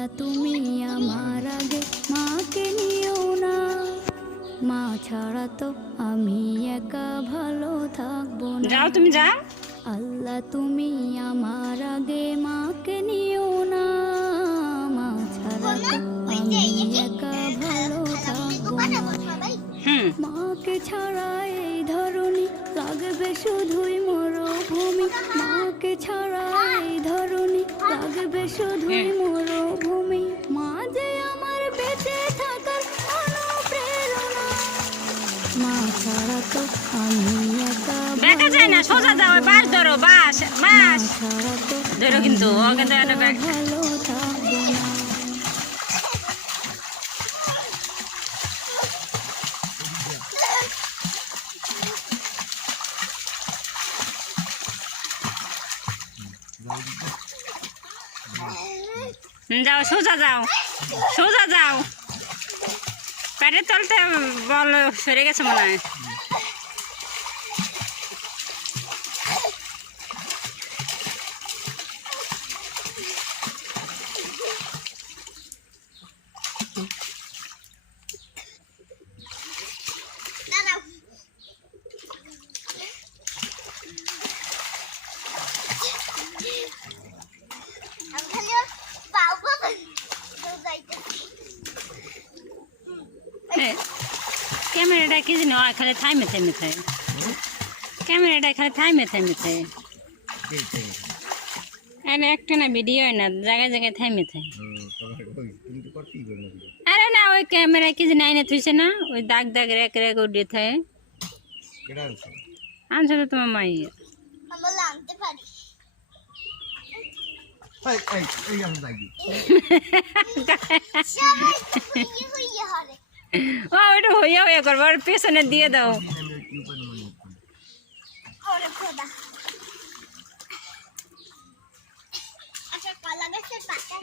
আল্লাহ তুমি আমার আগে মাকে নিও না, মা ছাড়া তো আমি একা ভালো থাকবো না। যাও তুমি যাও। আল্লাহ তুমি আমার আগে মাকে নিও না, মা ছাড়া তো আমি একা ভালো থাকবো না। মাকে ছাড়া এই ধরনী লাগবে শুধুই মরুভূমি, মাকে ছাড়া এই ধরনী লাগবে শুধুই মরুভূমি। মা যে আমার বেঁচে থাকার অনুপ্রেরণা, মা ছাড়া তো আমি একা দেখা যায় না, সোজা যাও, বাস ধরো, বাস বাস ছাড়া তো ধরো, কিন্তু ও কিন্তু ভালো থাকবো না। যাও, সোজা যাও, সোজা যাও। পেটের তলতে বল সরে গেছে মনে হয়। ক্যামেরাটা কি জানি খালি থাইমে থাইমে থাকে, ক্যামেরাটা খালি থাইমে থাইমে থাকে। আরে একটা না ভিডিও হয় না, জায়গায় জায়গায় থাইমে থাকে। আরে না, ওই ক্যামেরা কি জানি আইনে থুইছে না, ওই দাগ দাগ রেক রেক উঠে থাকে। আনছে তো তোমার মাই। ও ওইটা হইয়া হইয়া করবো, আর পেছনে দিয়ে দাও। আচ্ছা, কলা গাছের পাতা